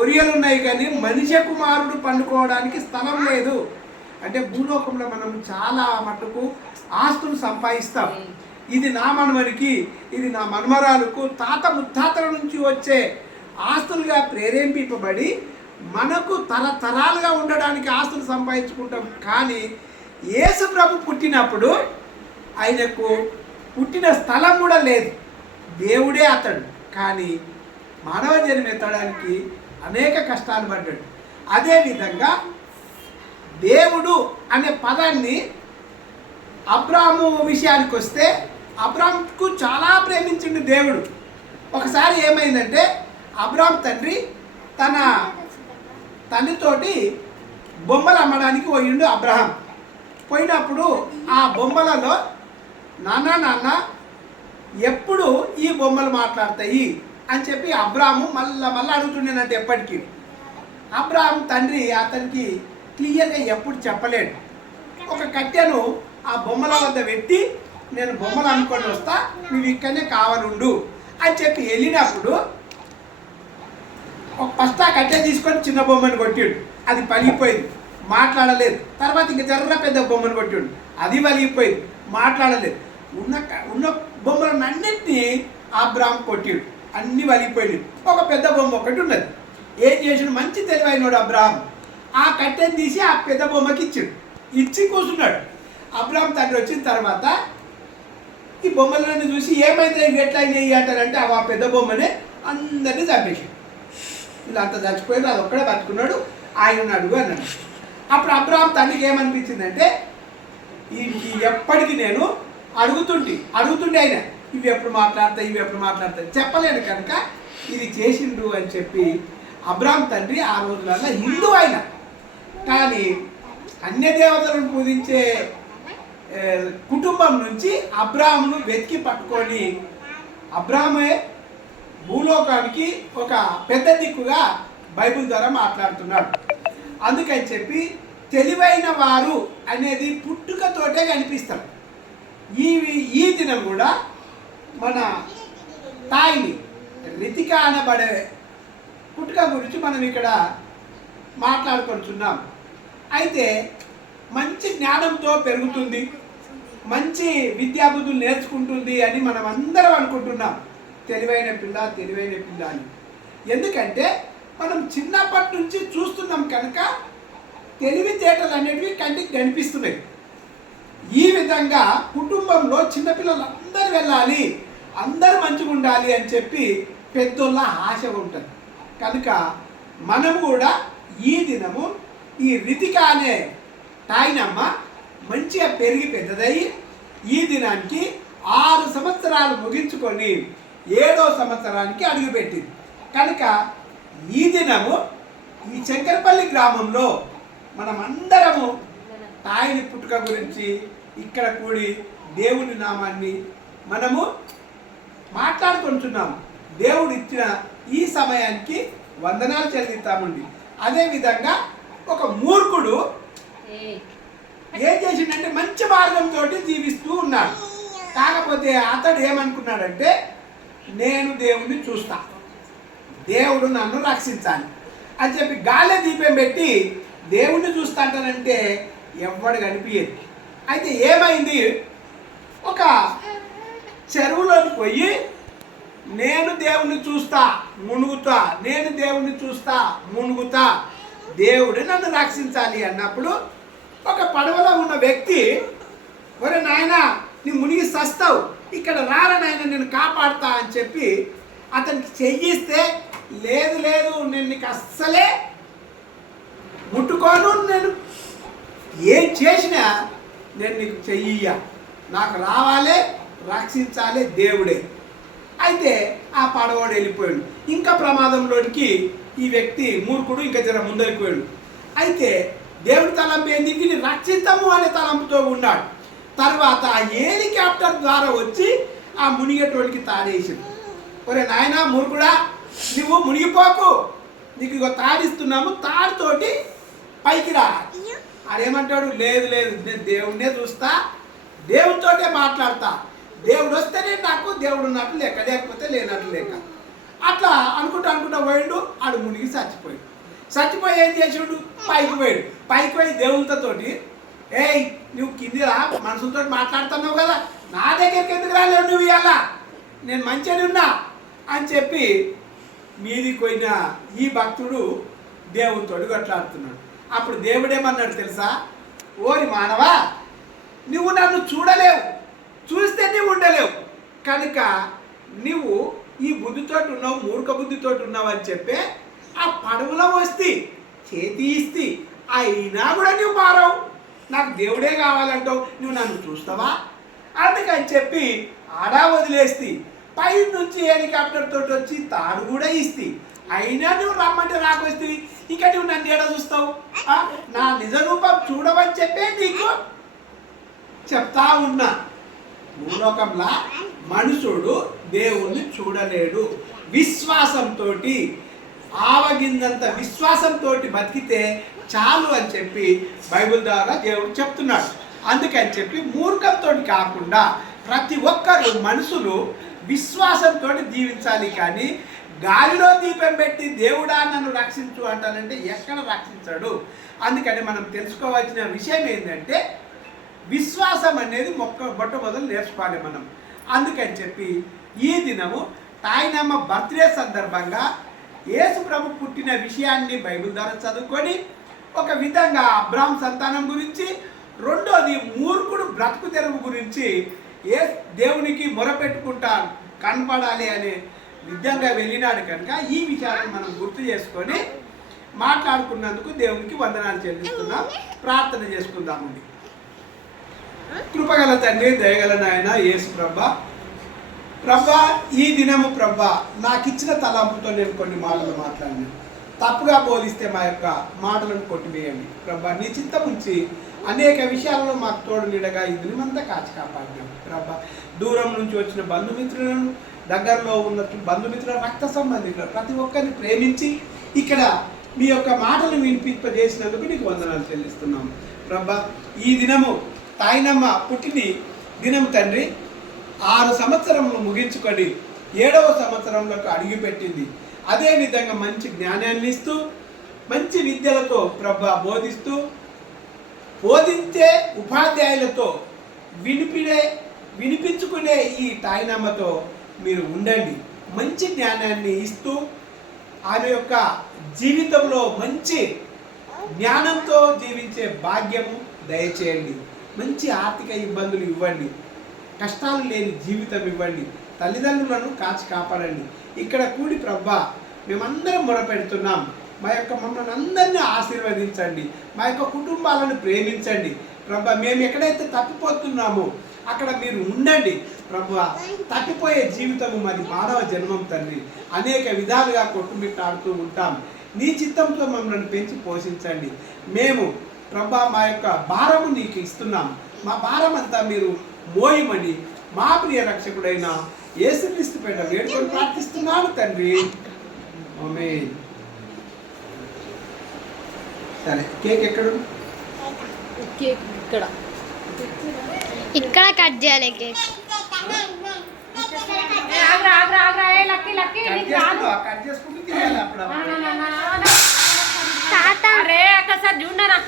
కొరియలు ఉన్నాయి కానీ మనిషి కుమారుడు పండుకోవడానికి స్థలం లేదు. అంటే భూలోకంలో మనం చాలా మటుకు ఆస్తులు సంపాదిస్తాం. ఇది నా మనవరికి, ఇది నా మనమరాలకు తాత ముత్తాతల నుంచి వచ్చే ఆస్తులుగా ప్రేరేపింపబడి మనకు తరతరాలుగా ఉండడానికి ఆస్తులు సంపాదించుకుంటాం. కానీ యేసు ప్రభు పుట్టినప్పుడు ఆయనకు పుట్టిన స్థలం కూడా లేదు. దేవుడే అతడు, కానీ మానవ జన్మ ఎత్తడానికి అనేక కష్టాలు పడ్డాడు. అదేవిధంగా దేవుడు అనే పదాన్ని అబ్రాము విషయానికి వస్తే, అబ్రాముకు చాలా ప్రేమించిండు దేవుడు. ఒకసారి ఏమైందంటే అబ్రాము తండ్రి తన తండ్రితోటి బొమ్మలు అమ్మడానికి పోయిండు. అబ్రహాం పోయినప్పుడు ఆ బొమ్మలలో నాన్న ఎప్పుడు ఈ బొమ్మలు మాట్లాడతాయి అని చెప్పి అబ్రాము మళ్ళీ అడుగుతుండేనంటే ఎప్పటికీ. అబ్రాము తండ్రి అతనికి క్లియర్గా ఎప్పుడు చెప్పలేడు. ఒక కట్టెను ఆ బొమ్మల వద్ద పెట్టి, నేను బొమ్మలు అనుకొని వస్తా, నువ్వు ఇక్కడనే కావాలండు అని చెప్పి వెళ్ళినప్పుడు ఫస్ట్ ఆ కట్టె తీసుకొని చిన్న బొమ్మను కొట్టాడు. అది పలిగిపోయింది, మాట్లాడలేదు. తర్వాత ఇంక జర్ర పెద్ద బొమ్మను కొట్టాడు, అది పలిగిపోయింది, మాట్లాడలేదు. ఉన్న బొమ్మలను అన్నింటినీ అబ్రాము కొట్టాడు, అన్నీ వలిగిపోయింది. ఒక పెద్ద బొమ్మ ఒకటి ఉన్నది. ఏం చేసాడు, మంచి తెలివైనడు అబ్రాహాం. ఆ కట్టెని తీసి ఆ పెద్ద బొమ్మకి ఇచ్చాడు, ఇచ్చి కూర్చున్నాడు. అబ్రాహాం తండ్రి వచ్చిన తర్వాత ఈ బొమ్మలన్నీ చూసి ఏమైతే ఎట్లా అయినాయి అంటారంటే ఆ పెద్ద బొమ్మనే అందరినీ చంపేసాడు. ఇలా అంతా చచ్చిపోయాడు, అది ఒక్కడే బతుకున్నాడు, ఆయన అడుగు అన్నాడు. అప్పుడు అబ్రాహాం తండ్రికి ఏమనిపించిందంటే, ఎప్పటికీ నేను అడుగుతుండే ఆయన ఇవి ఎప్పుడు మాట్లాడతాయి చెప్పలేను కనుక ఇది చేసిండు అని చెప్పి అబ్రాహాం తండ్రి ఆ రోజులలో హిందూ అయిన, కానీ అన్య దేవతలను పూజించే కుటుంబం నుంచి అబ్రాహామును వెతికి పట్టుకొని అబ్రాహామే భూలోకానికి ఒక పెద్ద దిక్కుగా బైబిల్ ద్వారా మాట్లాడుతున్నాడు. అందుకని చెప్పి తెలివైన వారు అనేది పుట్టుకతోటే కనిపిస్తారు. ఈ దినం కూడా మన తాయిని రితిక అనబడే పుట్టుక గురించి మనం ఇక్కడ మాట్లాడుకుంటున్నాం. అయితే మంచి జ్ఞానంతో పెరుగుతుంది, మంచి విద్యాబుద్ధులు నేర్చుకుంటుంది అని మనం అందరం అనుకుంటున్నాం. తెలివైన పిల్ల అని. ఎందుకంటే మనం చిన్నప్పటి నుంచి చూస్తున్నాం కనుక తెలివితేటలు అనేవి కంటికి కనిపిస్తున్నాయి. ఈ విధంగా కుటుంబంలో చిన్నపిల్లలు అందరూ వెళ్ళాలి, అందరూ మంచిగా ఉండాలి అని చెప్పి పెద్దోళ్ళ ఆశ ఉంటుంది. కనుక మనం కూడా ఈ దినము ఈ రితిక అనే తాయినమ్మ మంచిగా పెరిగి పెద్దదయ్యి ఈ దినానికి 6 సంవత్సరాలు ముగించుకొని 7వ సంవత్సరానికి అడుగుపెట్టింది. కనుక ఈ దినము ఈ శంకరపల్లి గ్రామంలో మనం అందరము తాయిని పుట్టుక గురించి ఇక్కడ కూడి దేవుని నామాన్ని మనము మాట్లాడుకుంటున్నాము. దేవుడు ఇచ్చిన ఈ సమయానికి వందనాలు చెల్లిస్తామండి. అదేవిధంగా ఒక మూర్ఖుడు ఏం చేసిండంటే మంచి మార్గంతో జీవిస్తూ ఉన్నాడు. కాకపోతే అతడు ఏమనుకున్నాడంటే, నేను దేవుణ్ణి చూస్తా, దేవుడు నన్ను రక్షించాలి అని చెప్పి గాలి దీపం పెట్టి దేవుణ్ణి చూస్తా అంటానంటే ఎవ్వడు కనిపించేది. అయితే ఏమైంది, ఒక చెరువులోకి పోయి నేను దేవుణ్ణి చూస్తా మునుగుతా, నేను దేవుణ్ణి చూస్తా మునుగుతా, దేవుడు నన్ను రక్షించాలి అన్నప్పుడు ఒక పడవలో ఉన్న వ్యక్తి, ఒరే నాయనా నీ మునిగి సస్తావు, ఇక్కడ రారా నాయన నేను కాపాడుతా అని చెప్పి అతనికి చెయ్యిస్తే, లేదు నేను నీకు అస్సలే ముట్టుకోను, నేను ఏం చేసినా నేను నీకు చెయ్య, నాకు రావాలే, రక్షించాలే దేవుడే. అయితే ఆ పడవాడు వెళ్ళిపోయాడు. ఇంకా ప్రమాదంలోనికి ఈ వ్యక్తి మూర్ఖుడు ఇంకా జర ముందరికి పోయాడు. అయితే దేవుడి తలంపు ఏంది, వీడిని రక్షిద్దాము అనే తలంపుతో ఉన్నాడు. తర్వాత ఆ హెలికాప్టర్ ద్వారా వచ్చి ఆ మునిగేటోడికి తాడేసాడు. ఒరే నాయనా మూర్ఖుడా, నువ్వు మునిగిపోకు, నీకు ఇగో తాడిస్తున్నాము, తాడితోటి పైకి రా. ఆడేమంటాడు, లేదు నేను దేవుడినే చూస్తా, దేవుడితోటే మాట్లాడతా, దేవుడు వస్తేనే నాకు దేవుడు ఉన్నట్లు లెక్క, లేకపోతే లేనట్లు లెక్క. అట్లా అనుకుంటా పోయిండు. ఆడు మునిగి చచ్చిపోయి ఏం చేసిండు, పైకి పోయి దేవుళ్ళతోటి, ఏయ్ నువ్వు కిందిరా మనుషులతో మాట్లాడుతున్నావు కదా, నా దగ్గరికి ఎందుకు రాలేవు నువ్వు ఇవాళ, నేను మంచిగానే ఉన్నా అని చెప్పి మీదికి పోయిన ఈ భక్తుడు దేవుడితో కొట్లాడుతున్నాడు. అప్పుడు దేవుడేమన్నాడు తెలుసా, ఓరి మానవా, నువ్వు నన్ను చూడలేవు, చూస్తే నువ్వు ఉండలేవు, కనుక నువ్వు ఈ బుద్ధితోటి ఉన్నావు, మూర్ఖ బుద్ధితోటి ఉన్నావు అని చెప్పి ఆ పడవలో వస్తే చేతి ఇస్తే అయినా కూడా నువ్వు మారవు, నాకు దేవుడే కావాలంటావు, నువ్వు నన్ను చూస్తావా, అందుకని చెప్పి ఆడా వదిలేస్తే పై నుంచి హెలికాప్టర్ తోటి వచ్చి తాడు కూడా ఇస్తే అయినా నువ్వు రమ్మంటే రాకొస్తే ఇక నువ్వు నన్ను ఏడా చూస్తావు, నా నిజ రూపం చూడవని చెప్పే నీకు చెప్తా ఉన్నా. భూలోకంలో మనుషుడు దేవుణ్ణి చూడలేడు. విశ్వాసంతో ఆవగిందంత విశ్వాసంతో బతికితే చాలు అని చెప్పి బైబిల్ ద్వారా దేవుడు చెప్తున్నాడు. అందుకని చెప్పి మూర్ఖంతో కాకుండా ప్రతి ఒక్కరు మనుషులు విశ్వాసంతో జీవించాలి. కానీ గాలిలో దీపం పెట్టి దేవుడా నన్ను రక్షించు అంటానంటే ఎక్కడ రక్షించాడు. అందుకని మనం తెలుసుకోవాల్సిన విషయం ఏంటంటే విశ్వాసం అనేది మొట్టమొదలు నేర్చుకోవాలి మనం. అందుకని చెప్పి ఈ దినము తాయినమ్మ బర్త్డే సందర్భంగా యేసు ప్రభు పుట్టిన విషయాన్ని బైబిల్ ద్వారా చదువుకొని ఒక విధంగా అబ్రాహం సంతానం గురించి, రెండోది మూర్ఖుడు బ్రతుకు తెరువు గురించి దేవునికి మొరపెట్టుకుంటా కనపడాలి అనే విధంగా వెళ్ళినాడు. కనుక ఈ విషయాలను మనం గుర్తు చేసుకొని మాట్లాడుకున్నందుకు దేవునికి వందనాలు చెల్లిస్తున్నాం. ప్రార్థన చేసుకుందామండి. కృపగల తండ్రి, దయగల నాయన యేసు ప్రభా, ఈ దినము ప్రభా నాకు ఇచ్చిన తలంపుతో నేను కొన్ని మాటలు మాట్లాడినాను. తప్పుగా బోధిస్తే మా యొక్క మాటలను కొట్టివేయండి ప్రభా. నీ చిత్తం ఉంచి అనేక విషయాలలో మాకు తోడు నీడగా ఈ దినమంతా కాచి కాపాడినాం ప్రభా. దూరం నుంచి వచ్చిన బంధుమిత్రులను, దగ్గరలో ఉన్న బంధుమిత్రుల రక్త సంబంధికులు ప్రతి ఒక్కరిని ప్రేమించి ఇక్కడ మీ యొక్క మాటలు వినిపింపజేసినందుకు నీకు వందనాలు చెల్లిస్తున్నాం ప్రభా. ఈ దినము తాయినమ్మ పుట్టిన దినం తండ్రి 6 సంవత్సరములు ముగించుకొని 7వ సంవత్సరంలోకి అడుగుపెట్టింది. అదేవిధంగా మంచి జ్ఞానాన్ని ఇస్తూ మంచి విద్యలతో ప్రభా బోధించే ఉపాధ్యాయులతో వినిపించుకునే ఈ తాయినమ్మతో మీరు ఉండండి. మంచి జ్ఞానాన్ని ఇస్తూ ఆమె యొక్క జీవితంలో మంచి జ్ఞానంతో జీవించే భాగ్యము దయచేయండి. మంచి ఆర్థిక ఇబ్బందులు ఇవ్వండి, కష్టాలు లేని జీవితం ఇవ్వండి, తల్లిదండ్రులను కాచి కాపాడండి. ఇక్కడ కూడి ప్రభా మేమందరం మొరపెడుతున్నాం. మమ్మల్ని అందరినీ ఆశీర్వదించండి, మా యొక్క కుటుంబాలను ప్రేమించండి ప్రభా. మేము ఎక్కడైతే తప్పిపోతున్నామో అక్కడ మీరు ఉండండి ప్రభా. తప్పిపోయే జీవితము మరి మానవ జన్మం తండ్రి, అనేక విధాలుగా కొట్టుమిట్టాడుతూ ఉంటాం. నీ చిత్తంతో మమ్మల్ని పెంచి పోషించండి. మేము ప్రభా మా యొక్క భారము నీకు ఇస్తున్నాం. మా భారం అంతా మీరు మోయమని మా ప్రియ రక్షకుడైన యేసుక్రీస్తు పేట వేడుకొని ప్రార్థిస్తున్నాను తండ్రి, ఆమేన్. సరే, కేక్ ఎక్కడ ఇక్కడ కట్ చేయాలి కేక్. కట్ చేసుకుంటూ తినాలి అప్పుడు. తాత అరే అక్క సార్ చూడరా.